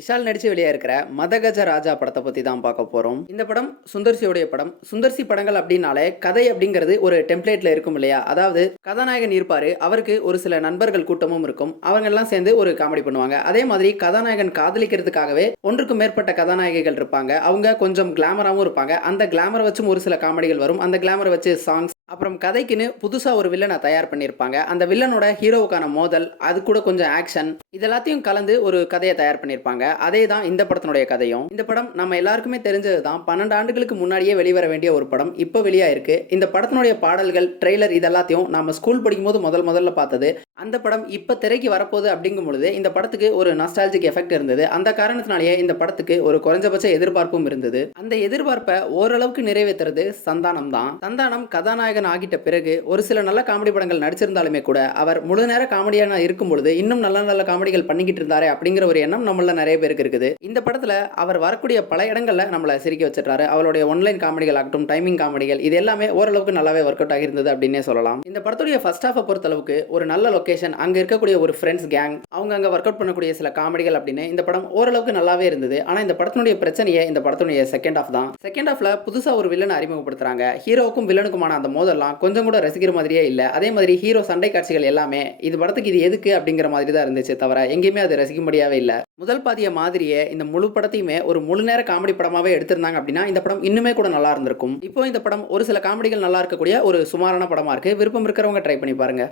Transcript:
விஷால் நடிச்சு வெளியே இருக்கிற மதகஜ ராஜா படத்தை பத்தி தான் பார்க்க போறோம். இந்த படம் சுந்தர்சியோடைய படம். சுந்தர்சி படங்கள் அப்படின்னாலே கதை அப்படிங்கிறது ஒரு டெம்ப்ளேட்ல இருக்கும் இல்லையா? அதாவது கதாநாயகன் இருப்பாரு, அவருக்கு ஒரு சில நண்பர்கள் கூட்டமும் இருக்கும். அவங்க எல்லாம் சேர்ந்து ஒரு காமெடி பண்ணுவாங்க. அதே மாதிரி கதாநாயகன் காதலிக்கிறதுக்காகவே ஒன்றுக்கும் மேற்பட்ட கதாநாயகிகள் இருப்பாங்க. அவங்க கொஞ்சம் கிளாமராகவும் இருப்பாங்க. அந்த கிளாமரை வச்சும் ஒரு சில காமெடிகள் வரும். அந்த கிளாமரை வச்சு சாங்ஸ், அப்புறம் கதைக்குன்னு புதுசா ஒரு வில்லனை தயார் பண்ணியிருப்பாங்க. அந்த வில்லனோட ஹீரோவுக்கான மோதல், அது கூட கொஞ்சம் ஆக்ஷன், இது எல்லாத்தையும் கலந்து ஒரு கதையை தயார் பண்ணியிருப்பாங்க. அதே தான் இந்த படத்தினுடைய கதையும். இந்த படம் நம்ம எல்லாருக்குமே தெரிஞ்சது தான். 12 ஆண்டுகளுக்கு முன்னாடியே வெளிவர வேண்டிய ஒரு படம் இப்போ வெளியாயிருக்கு. இந்த படத்தினுடைய பாடல்கள், ட்ரெய்லர் இது எல்லாத்தையும் நாம ஸ்கூல் படிக்கும்போது முதல்ல பார்த்தது. அந்த படம் இப்ப திரைக்கு வரப்போகுது அப்படிங்கும் பொழுது இந்த படத்துக்கு ஒரு நாஸ்டால்ஜிக் எஃபெக்ட் இருந்தது. அந்த காரணத்தினாலேயே இந்த படத்துக்கு ஒரு குறைஞ்சபட்ச எதிர்பார்ப்பும் இருந்தது. அந்த எதிர்பார்ப்பை ஓரளவுக்கு நிறைவேற்றுறது சந்தானம் தான். சந்தானம் கதாநாயகன் ஆகிட்ட பிறகு ஒரு சில நல்ல காமெடி படங்கள் நடிச்சிருந்தாலுமே கூட அவர் முழு நேர காமெடியான இருக்கும் பொழுது இன்னும் நல்ல நல்ல காமெடிகள் பண்ணிக்கிட்டு இருந்தாரே அப்படிங்கிற ஒரு எண்ணம் நம்மள நிறைய பேருக்கு இருக்குது. இந்த படத்துல அவர் வரக்கூடிய பல இடங்கள்ல நம்மள சிரிக்க வச்சிட்டாரு. அவருடைய ஒன்லைன் காமெடிகள் ஆகட்டும், டைமிங் காமெடிகள், இது எல்லாமே ஓரளவுக்கு நல்லாவே ஒர்க் அவுட் ஆகியிருந்தது அப்படின்னே சொல்லலாம். இந்த படத்துடைய ஃபர்ஸ்ட் ஹாஃபை பொறுத்தளவுக்கு ஒரு நல்ல லொகேஷன், அங்க இருக்கக்கூடிய ஒரு ஃப்ரெண்ட்ஸ் கேங், அவங்க அங்க ஒர்க் அவுட் பண்ணக்கூடிய சில காமெடிகள் அப்படின்னு இந்த படம் ஓரளவுக்கு நல்லாவே இருந்தது. ஆனா இந்த படத்தினுடைய பிரச்சனையே இந்த படத்தினுடைய செகண்ட் ஹாஃப் தான். செகண்ட் ஹாஃப்ல புதுசா ஒரு வில்லனை அறிமுகப்படுத்துறாங்க. ஹீரோவுக்கும் வில்லனுக்குமான அந்த மோதல்லாம் கொஞ்சம் கூட ரசிக்கிற மாதிரியே இல்ல. அதே மாதிரி ஹீரோ சண்டை காட்சிகள் எல்லாமே இது படத்துக்கு இது எதுக்கு அப்படிங்கிற மாதிரி தான் இருந்துச்சு தவிர எங்கேயுமே அது ரசிக்கும்படியாவே இல்ல. முதல் பாதிய மாதிரியே இந்த முழு படத்தையுமே ஒரு முழு நேர காமெடி படமாவே எடுத்திருந்தாங்க அப்படின்னா இந்த படம் இன்னுமே கூட நல்லா இருந்திருக்கும். இப்போ இந்த படம் ஒரு சில காமெடிகள் நல்லா இருக்கக்கூடிய ஒரு சுமாரான படமா இருக்கு. விருப்பம் இருக்கிறவங்க ட்ரை பண்ணி பாருங்க.